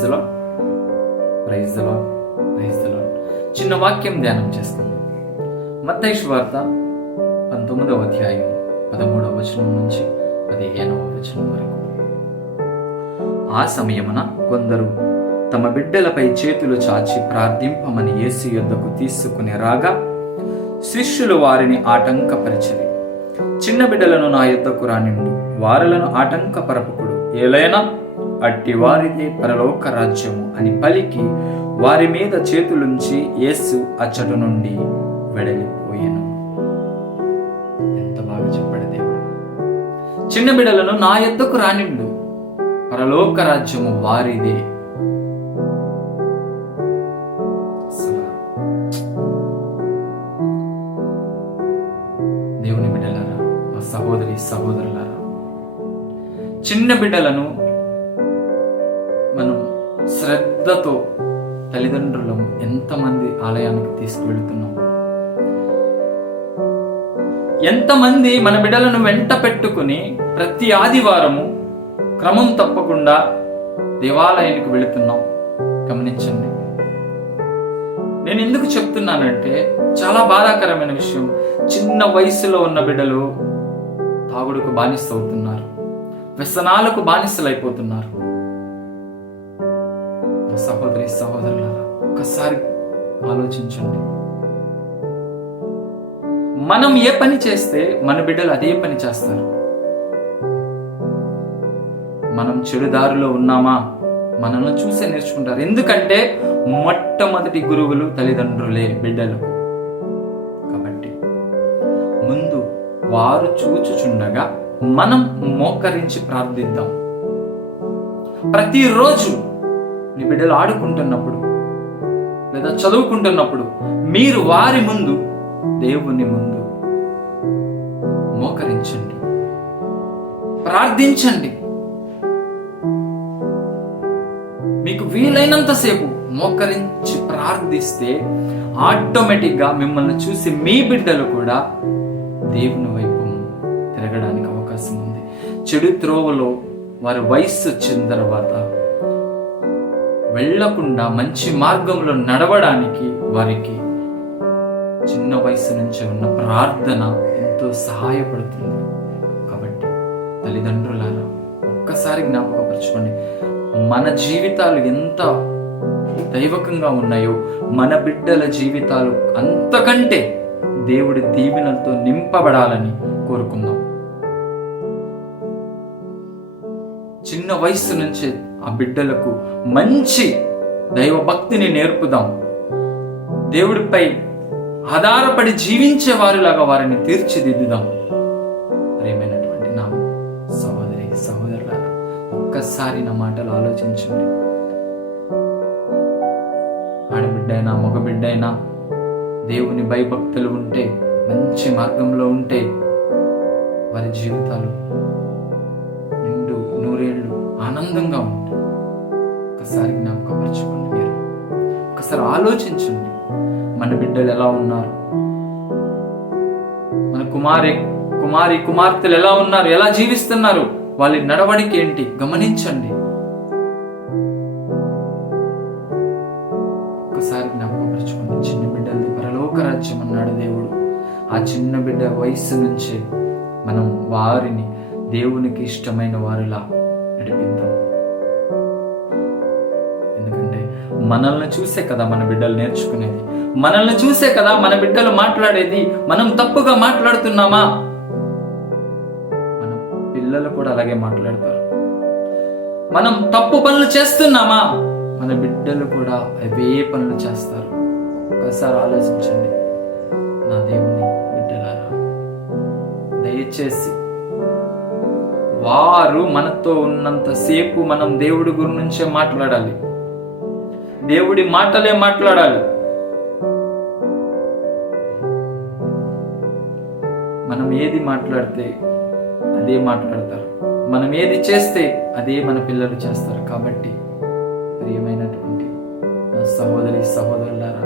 Praise the lord, praise the lord. చిన్న వాక్యం ధ్యానం చేసుకుందాం. మత్తయి సువార్త 19వ అధ్యాయం 13వ వచనం నుంచి 15వ వచనం వరకు. ఆ సమయమున కొందరు తమ బిడ్డలపై చేతులు చాచి ప్రార్థింపమని యేసు యొద్దకు తీసుకుని రాగా శిష్యులు వారిని ఆటంకపరచరి. చిన్న బిడ్డలను నా యొద్దకు రానిండు, వారలను ఆటంకపరపకుడు, ఏలైనా అట్టి వారిదే పరలోక రాజ్యము అని పలికి వారి మీద చేతులుంచి యేసు అచ్చట నుండి వెడలిపోయెను. ఎంత బాగా చెప్పాడు దేవుడు. చిన్న బిడ్డలను నా యొద్దకు రానిండు, పరలోక రాజ్యము వారిదే. దేవుని బిడ్డలారా, మా సహోదరి సహోదరులారా, చిన్న బిడ్డలను మనం శ్రద్ధతో తల్లిదండ్రులను ఎంతమంది ఆలయానికి తీసుకువెళ్తున్నాం, ఎంతమంది మన బిడ్డలను వెంట పెట్టుకుని ప్రతి ఆదివారము క్రమం తప్పకుండా దేవాలయానికి వెళుతున్నాం. గమనించండి. నేను ఎందుకు చెప్తున్నానంటే చాలా బాధాకరమైన విషయం. చిన్న వయసులో ఉన్న బిడ్డలు తాగుడుకు బానిస అవుతున్నారు, వ్యసనాలకు బానిసలైపోతున్నారు. సహోదరి సహోదరులారా, ఒక్కసారి ఆలోచించండి. మనం ఏ పని చేస్తే మన బిడ్డలు అదే పని చేస్తారు. మనం చెడు దారిలో ఉన్నామా మనల్ని చూసే నేర్చుకుంటారు. ఎందుకంటే మొట్టమొదటి గురువులు తల్లిదండ్రులే బిడ్డలకు. కాబట్టి ముందు వారు చూచుచుండగా మనం మోకరించి ప్రార్థిద్దాం. ప్రతిరోజు నీ బిడ్డలు ఆడుకుంటున్నప్పుడు లేదా చదువుకుంటున్నప్పుడు మీరు వారి ముందు, దేవుని ముందు మోకరించండి, ప్రార్థించండి. మీకు వీలైనంతసేపు మోకరించి ప్రార్థిస్తే ఆటోమేటిక్గా మిమ్మల్ని చూసి మీ బిడ్డలు కూడా దేవుని వైపు తిరగడానికి అవకాశం ఉంది. చెడు త్రోవలో వారి వయస్సు వచ్చిన తర్వాత వెళ్లకుండా మంచి మార్గంలో నడవడానికి వారికి చిన్న వయసు నుంచి ఉన్న ప్రార్థన ఎంతో సహాయపడుతుంది. కాబట్టి తల్లిదండ్రులారా, ఒక్కసారి జ్ఞాపకపరచుకోండి. మన జీవితాలు ఎంత దైవకంగా ఉన్నాయో మన బిడ్డల జీవితాలు అంతకంటే దేవుడి దీవెనలతో నింపబడాలని కోరుకుందాం. చిన్న వయసు నుంచే ఆ బిడ్డలకు మంచి దైవ భక్తిని నేర్పుదాం. దేవుడిపై ఆధారపడి జీవించే వారిలాగా వారిని తీర్చిదిద్దుదాం. ప్రియమైనటువంటి నా సహోదరి సహోదరులారా, ఒక్కసారి నా మాటలు ఆలోచించండి. ఆడబిడ్డైనా మగబిడ్డైనా దేవుని భయభక్తులు ఉంటే, మంచి మార్గంలో ఉంటే వారి జీవితాలు నిండు నూరేళ్లు ఆనందంగా ఉంటాయి. ఒకసారి జ్ఞాపకపరచుకోండి. మీరు ఒకసారి ఆలోచించండి. మన బిడ్డలు ఎలా ఉన్నారు, మన కుమారి కుమార్తెలు ఎలా ఉన్నారు, ఎలా జీవిస్తున్నారు, వాళ్ళ నడవడిక ఏంటి గమనించండి. ఒక్కసారి జ్ఞాపకపరచుకోండి. చిన్న బిడ్డలది పరలోక రాజ్యం అన్నాడు దేవుడు. ఆ చిన్న బిడ్డ వయస్సు నుంచే మనం వారిని దేవునికి ఇష్టమైన వారిలా నడిపిద్దాం. ఎందుకంటే మనల్ని చూసే కదా మన బిడ్డలు నేర్చుకునేది, మనల్ని చూసే కదా మన బిడ్డలు మాట్లాడేది. మనం తప్పుగా మాట్లాడుతున్నామా, మన పిల్లలు కూడా అలాగే మాట్లాడతారు. మనం తప్పు పనులు చేస్తున్నామా, మన బిడ్డలు కూడా అవే పనులు చేస్తారు. ఒకసారి ఆలోచించండి. నా దేవుని బిడ్డలారా, దయచేసి వారు మనతో ఉన్నంతసేపు మనం దేవుడి గురించే మాట్లాడాలి, దేవుడి మాటలే మాట్లాడాలి. మనం ఏది మాట్లాడితే అదే మాట్లాడతారు, మనం ఏది చేస్తే అదే మన పిల్లలు చేస్తారు. కాబట్టి ప్రియమైనటువంటి నా సహోదరి సహోదరులారా,